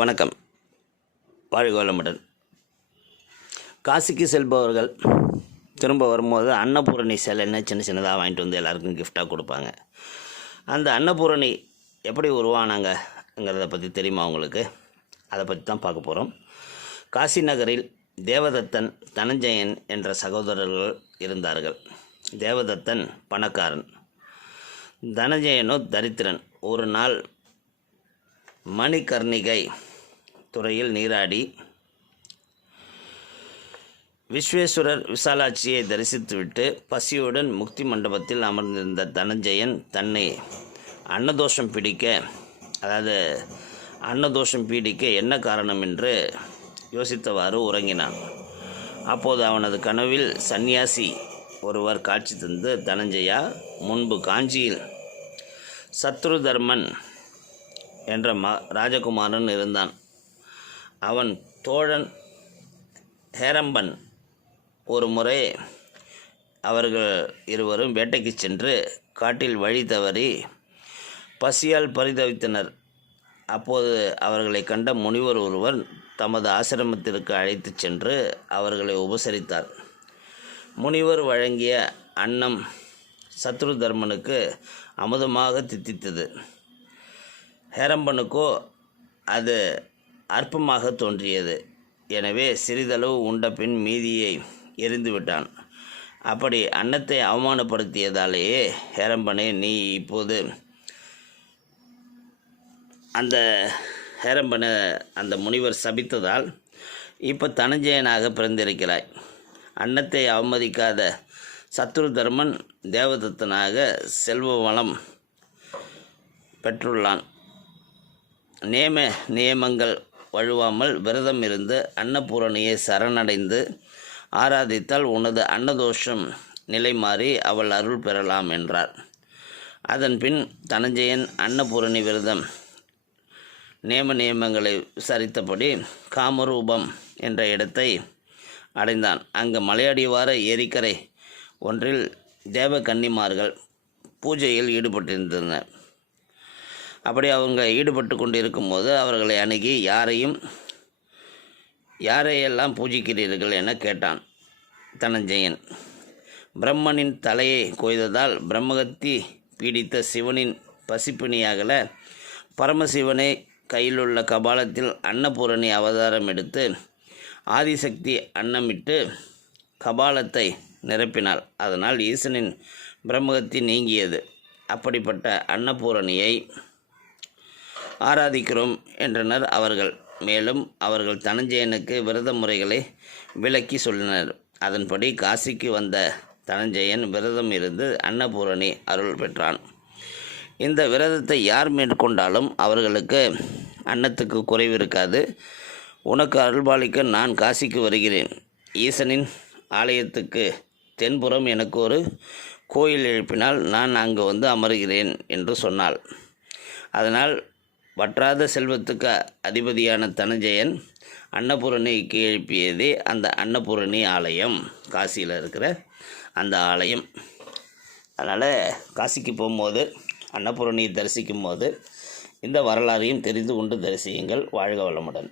வணக்கம். வாழ்க வளமுடன். காசிக்கு செல்பவர்கள் திரும்ப வரும்போது அன்னபூரணி சிலைன்னு சின்ன சின்னதாக வாங்கிட்டு வந்து எல்லாருக்கும் கிஃப்டாக கொடுப்பாங்க. அந்த அன்னபூரணி எப்படி உருவானாங்கங்கிறத பற்றி தெரியுமா உங்களுக்கு? அதை பற்றி தான் பார்க்க போகிறோம். காசி நகரில் தேவதத்தன், தனஞ்சயன் என்ற சகோதரர்கள் இருந்தார்கள். தேவதத்தன் பணக்காரன், தனஞ்சயனோ தரித்திரன். ஒரு நாள் மணிகர்ணிகை துறையில் நீராடி விஸ்வேஸ்வரர் விசாலாட்சியை தரிசித்துவிட்டு பசியுடன் முக்தி மண்டபத்தில் அமர்ந்திருந்த தனஞ்சயன் தன்னை அன்னதோஷம் பீடிக்க என்ன காரணம் என்று யோசித்தவாறு உறங்கினான். அப்போது அவனது கனவில் சந்நியாசி ஒருவர் காட்சி தந்து, தனஞ்சயா, முன்பு காஞ்சியில் சத்ருதர்மன் என்ற ராஜகுமாரன் இருந்தான். அவன் தோழன் ஹேரம்பன் ஒரு முறை அவர்கள் இருவரும் வேட்டைக்கு சென்று காட்டில் வழி தவறி பசியால் பரிதவித்தனர். அப்போது அவர்களை கண்ட முனிவர் ஒருவர் தமது ஆசிரமத்திற்கு அழைத்துச் சென்று அவர்களை உபசரித்தார். முனிவர் வழங்கிய அன்னம் சத்ருதர்மனுக்கு அமுதமாக தித்தித்தது. ஹேரம்பனுக்கோ அது அற்பமாக தோன்றியது. எனவே சிறிதளவு உண்ட பின் மீதியை எரிந்துவிட்டான். அப்படி அன்னத்தை அவமானப்படுத்தியதாலேயே ஹேரம்பனே, நீ இப்போது அந்த முனிவர் சபித்ததால் இப்போ தனஞ்சயனாக பிறந்திருக்கிறாய். அன்னத்தை அவமதிக்காத சத்ருதர்மன் தேவதத்தனாக செல்வ வளம் பெற்றுள்ளான். நியமங்கள் வழுவாமல் விரதம் இருந்து அன்னபூரணியை சரணடைந்து ஆராதித்தால் உனது அன்னதோஷம் நிலை மாறி அவள் அருள் பெறலாம் என்றார். அதன்பின் தனஞ்சயன் அன்னபூரணி விரதம் நியமங்களை விசாரித்தபடி காமரூபம் என்ற இடத்தை அடைந்தான். அங்கு மலையடிவார ஏரிக்கரை ஒன்றில் தேவ கன்னிமார்கள் பூஜையில் ஈடுபட்டிருந்தனர். அப்படி அவங்க ஈடுபட்டு கொண்டு இருக்கும்போது அவர்களை அணுகி யாரையெல்லாம் பூஜிக்கிறீர்கள் என கேட்டான் தனஞ்சயன். பிரம்மனின் தலையை கொய்ததால் பிரம்மகத்தி பீடித்த சிவனின் பசிப்பிணியாகல பரமசிவனை கையிலுள்ள கபாலத்தில் அன்னபூரணி அவதாரம் எடுத்து ஆதிசக்தி அன்னமிட்டு கபாலத்தை நிரப்பினாள். அதனால் ஈசனின் பிரம்மகத்தி நீங்கியது. அப்படிப்பட்ட அன்னபூரணியை ஆராதிக்கிறோம் என்றனர் அவர்கள். மேலும் அவர்கள் தனஞ்சயனுக்கு விரத முறைகளை விளக்கி சொல்லினர். அதன்படி காசிக்கு வந்த தனஞ்சயன் விரதம் இருந்து அன்னபூரணி அருள் பெற்றான். இந்த விரதத்தை யார் மேற்கொண்டாலும் அவர்களுக்கு அன்னத்துக்கு குறைவு இருக்காது. உனக்கு அருள்பாலிக்க நான் காசிக்கு வருகிறேன். ஈசனின் ஆலயத்துக்கு தென்புறம் எனக்கு ஒரு கோயில் எழுப்பினால் நான் அங்கு வந்து அமர்கிறேன் என்று சொன்னாள். அதனால் வற்றாத செல்வத்துக்கு அதிபதியான தனஞ்சயன் அன்னபூரணிக்கு எழுப்பியதே அந்த அன்னபூரணி ஆலயம், காசியில் இருக்கிற அந்த ஆலயம். அதனால் காசிக்கு போகும்போது அன்னபூரணியை தரிசிக்கும் போது இந்த வரலாறையும் தெரிந்து கொண்டு தரிசியுங்கள். வாழ்க வளமுடன்.